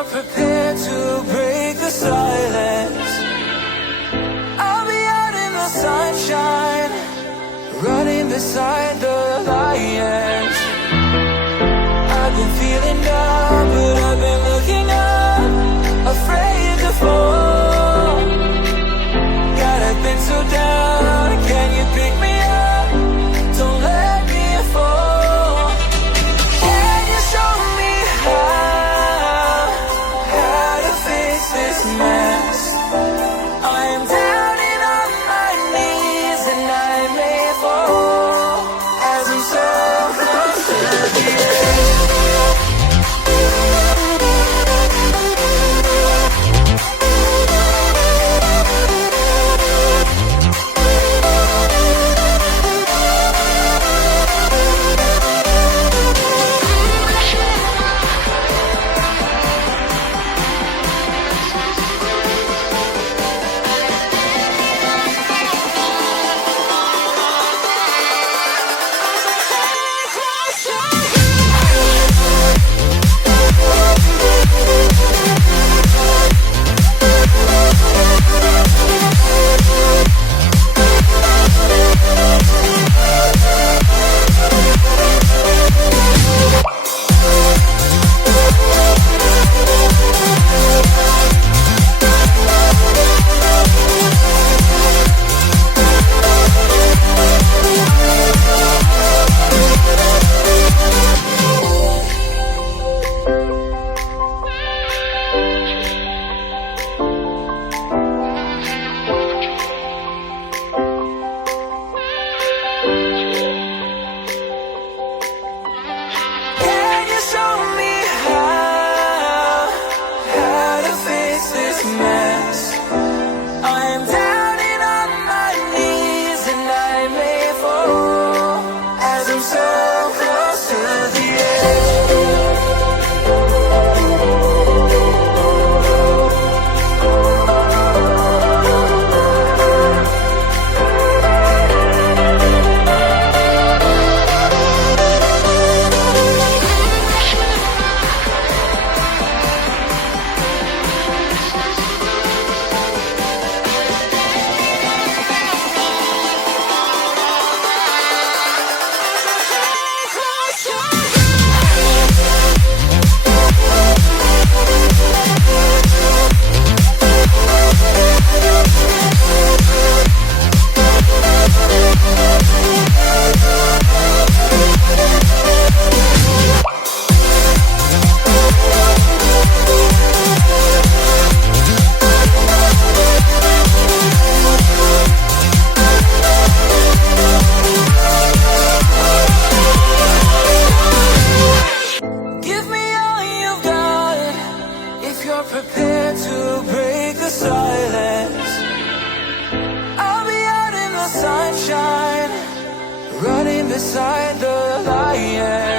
you're prepared to break the silence, I'll be out in the sunshine, running beside the lions. I've been feeling down, but I've been looking up, afraid to fall. God, I've been so down, can you pick me up? Don't let me fall. Can you show me how to fix this mess? I am down and on my knees and I may fall as I'm so close to the edge. Prepared to break the silence, I'll be out in the sunshine, running beside the lion.